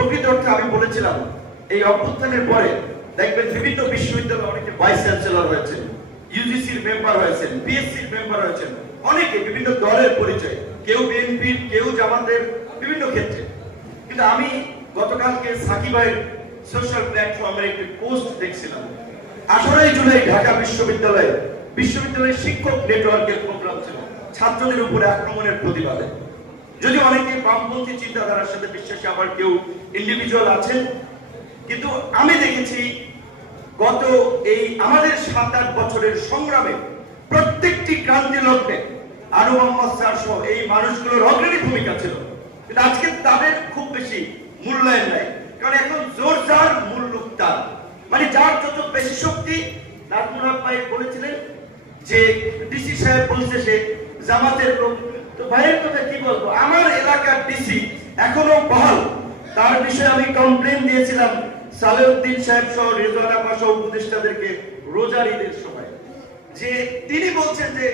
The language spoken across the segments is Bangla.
প্রকৃত অর্থে আমি বলেছিলাম, এই অভ্যুত্থানের পরে দেখবেন বিভিন্ন বিশ্ববিদ্যালয়ে অনেকে ভাইস হয়েছেন ইউজিসির মেম্বার হয়েছেন বিএসসির মেম্বার হয়েছেন, অনেকে বিভিন্ন দলের পরিচয়, কেউ কেউ বিভিন্ন ক্ষেত্রে। কিন্তু আমি গতকালকে সাকিবের সোশ্যাল প্ল্যাটফর্মের একটি পোস্ট দেখছিলাম। আঠারোই জুলাই ঢাকা বিশ্ববিদ্যালয়ে, বিশ্ববিদ্যালয়ের শিক্ষক নেটওয়ার্কের প্রোগ্রাম ছিল, ছাত্রদের উপরে আক্রমণের প্রতিবাদে। যদি অনেকে বামপন্থী চিন্তাধারার সাথে বিশ্বাসী, আবার কেউ ইন্ডিভিজুয়াল আছেন কিন্তু আমি দেখেছি গত এই আমাদের সাত আট বছরের সংগ্রামে প্রত্যেকটি ক্রান্তি লগ্নে আরও মোহাম্মদ স্যার সহ এই মানুষগুলোর অগ্রণী ভূমিকা ছিল। কিন্তু আজকে তাদের খুব বেশি মূল্যায়ন নাই। কারণ এখন জোর যার, মূল লোক তার। মানে যার যত বেশি শক্তি, নাজমুল ভাই বলেছিলেন যে ডিসি সাহেব বলছে সে জামাতের লোক। তো ভাইয়ের কথা কি বলব? আমার এলাকার ডিসি এখনও বহাল। তার বিষয়ে আমি কমপ্লেন দিয়েছিলাম সালেউদ্দিন সাহেব সহ রেজানা পাশা উপদেষ্টাদেরকে রোজার ঈদের সময়। যে তিনি বলছেন যে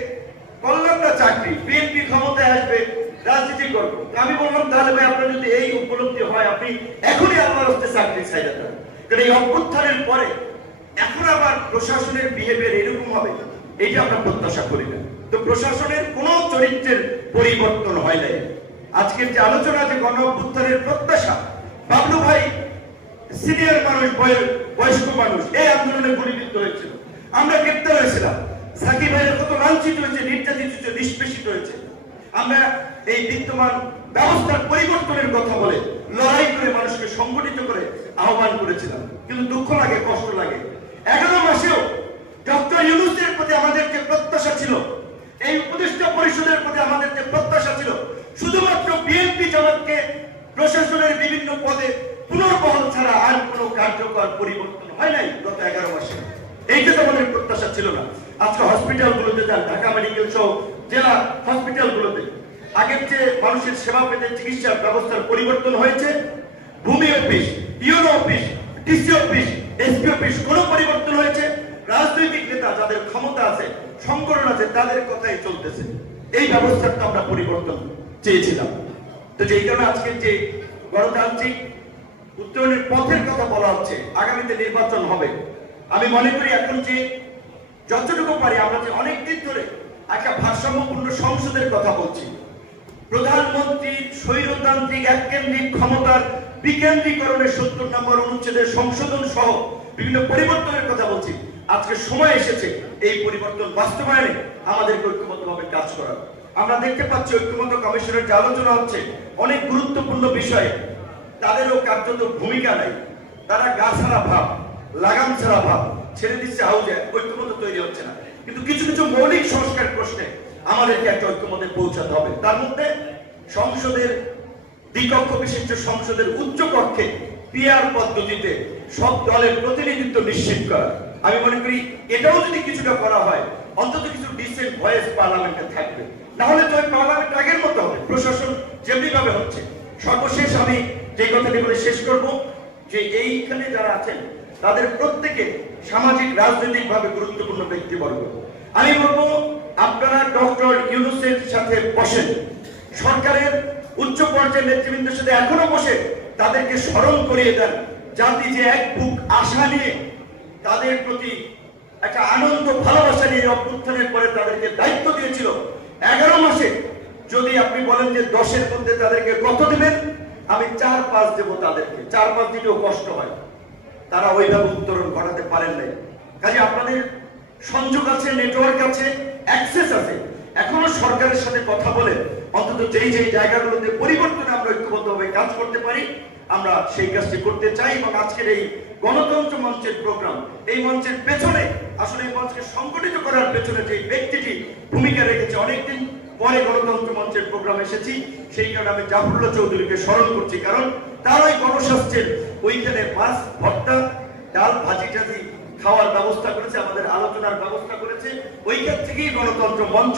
না চাকরি বিএনপি ক্ষমতায় আসবে, রাজনীতি করব। আমি বললাম, তাহলে ভাই, আপনার যদি এই উপলব্ধি হয়, আপনি এখনই আমার হস্তে চাকরি চাইতে দেন। কারণ এই অভ্যুত্থানের পরে এখন আবার প্রশাসনের বিহেভিয়ার এরকম হবে। এইটা আমরা প্রত্যাশা করি না। তো প্রশাসনের কোনো চরিত্রের পরিবর্তন হয় নাই। আজকের যে আলোচনা, যে গণ প্রত্যাশা, বাবলু ভাই সিনিয়র মানুষ বয়স্ক মানুষ, এই আন্দোলনে গুলিবিদ্ধ হয়েছিল। আমরা গ্রেপ্তার হয়েছিলাম। সাকিব ভাইয়ের কত লাঞ্ছিত হয়েছে, নির্যাতিত হয়েছে, নিষ্পেষিত হয়েছে। আমরা এই বিদ্যমান ব্যবস্থার পরিবর্তনের কথা বলে লড়াই করে মানুষকে সংগঠিত করে আহ্বান করেছিলাম। কিন্তু দুঃখ লাগে, কষ্ট লাগে। এগারো মাসেও ডক্টর ইউনুসের প্রতি আমাদের যে প্রত্যাশা ছিল এই উপদেষ্টা পরিষদের প্রতি আমাদের যে প্রত্যাশা ছিল শুধুমাত্র বিএনপি জামাতকে প্রশাসনের বিভিন্ন পদে পুনর্বহল ছাড়া আর কোনো কার্যকর পরিবর্তন হয় নাই গত এগারো মাসে এইটা তো আমাদের প্রত্যাশা ছিল আজকে হসপিটালগুলোতে যান, ঢাকা মেডিকেল সহ জেলা হসপিটালগুলোতে আগের যে মানুষের সেবা পেতে চিকিৎসার ব্যবস্থার পরিবর্তন হয়েছে। ভূমি office, UNO office, DC office, SP office, কোনো পরিবর্তন হয়েছে। রাজনৈতিক নেতা যাদের ক্ষমতা আছে সংকলন আছে, তাদের কথাই চলতেছে। এই ব্যবস্থার তো আমরা পরিবর্তন চেয়েছিলাম। তো যেই কারণে আজকের যে গণতান্ত্রিক উত্তরণের পথের কথা বলা হচ্ছে, আগামীতে নির্বাচন হবে। আমি মনে করি এখন যে যতটুকু পারি আমরা যে অনেক দিন ধরে একটা ভারসাম্যপূর্ণ সংসদের কথা বলছি। প্রধানমন্ত্রী স্বৈরতান্ত্রিক এককেন্দ্রিক ক্ষমতার বিকেন্দ্রীকরণের সত্তর নম্বর অনুচ্ছেদের সংশোধন সহ বিভিন্ন পরিবর্তনের কথা বলছি। আজকে সময় এসেছে এই পরিবর্তন বাস্তবায়নে আমাদেরকে ঐক্যবদ্ধভাবে কাজ করার। আমরা দেখতে পাচ্ছি ঐক্যমত কমিশনের যে আলোচনা হচ্ছে, অনেক গুরুত্বপূর্ণ বিষয়ে। তাদেরও কার্যত ভূমিকা নাই। তারা গা ছাড়া ভাব, লাগাম ছাড়া ভাব। ছেড়ে দিচ্ছে, হাউজে ঐক্যমত তৈরি হচ্ছে না। কিন্তু কিছু কিছু মৌলিক সংস্কার প্রশ্নে আমাদেরকে একটা ঐক্যমতে পৌঁছাতে হবে। তার মধ্যে সংসদের দ্বিকক্ষ বিশিষ্ট সংসদের উচ্চ কক্ষে পিআর পদ্ধতিতে সব দলের প্রতিনিধিত্ব নিশ্চিত করা। আমি মনে করি এটাও যদি কিছুটা করা হয়, অন্তত কিছু ডিসেন্ট ভয়েস পার্লামেন্টে থাকবে। নাহলে তো পার্লামেন্ট আগের মতো হবে। প্রশাসন যেমনি ভাবে হচ্ছে। সর্বশেষ আমি যে কথাটি বলে শেষ করব যে এইখানে যারা আছেন, তাদের প্রত্যেকে সামাজিক রাজনৈতিক ভাবে গুরুত্বপূর্ণ ব্যক্তিবর্গ। আমি বলব, আপনারা ডক্টর ইউনুসের সাথে বসেন। সরকারের উচ্চ পর্যায়ের নেতৃবৃন্দের সাথে এখনও বসে তাদেরকে স্মরণ করিয়ে দেন। জাতি যে এক বুক আশা নিয়ে তাদের প্রতি একটা আনন্দ, ভালোবাসা নিয়ে অভ্যুত্থানের পরে তাদেরকে দায়িত্ব দিয়েছিল, এগারো মাসে যদি আপনি বলেন যে দশের মধ্যে তাদেরকে কত দেবেন? আমি চার পাঁচ দেবো তাদেরকে। চার পাঁচ দিতেও কষ্ট হয়। তারা ওইভাবে উত্তরণ ঘটাতে পারেন নাই। কাজে আপনাদের সংযোগ আছে নেটওয়ার্ক আছে অ্যাক্সেস আছে। এখনও সরকারের সাথে কথা বলে অন্তত যেই যেই জায়গাগুলোতে পরিবর্তনে আমরা ঐক্যবদ্ধভাবে কাজ করতে পারি, আমরা সেই কাজটি করতে চাই এবং আজকের এই গণতন্ত্র মঞ্চের প্রোগ্রাম এই মঞ্চের পেছনে, আসলে এই মঞ্চকে সংগঠিত করার পেছনে যে ব্যক্তিটি ভূমিকা রেখেছে, অনেকদিন পরে গণতন্ত্র মঞ্চের প্রোগ্রাম এসেছি, সেই কারণে আমি জাফরুল্লাহ চৌধুরীকে স্মরণ করছি, কারণ তার ওই গণস্বাস্থ্যের ওইখানে মাছ, ভর্তা, ডাল, ভাজি টাজি খাওয়ার ব্যবস্থা করেছে, আমাদের আলোচনার ব্যবস্থা করেছে। ওইখান থেকেই গণতন্ত্র মঞ্চ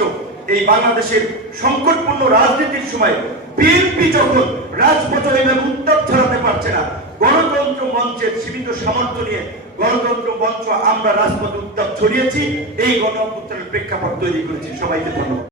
এই বাংলাদেশের সংকটপূর্ণ রাজনীতির সময় বিএনপি যখন রাজপথে উত্তাপ ছড়াতে পারছে না, গণতন্ত্র মঞ্চের সীমিত সামর্থ্য নিয়ে গণতন্ত্র মঞ্চ আমরা রাজপথে উত্তাপ ছড়িয়েছি, এই গণ প্রেক্ষাপট তৈরি করেছি। সবাইকে ধন্যবাদ।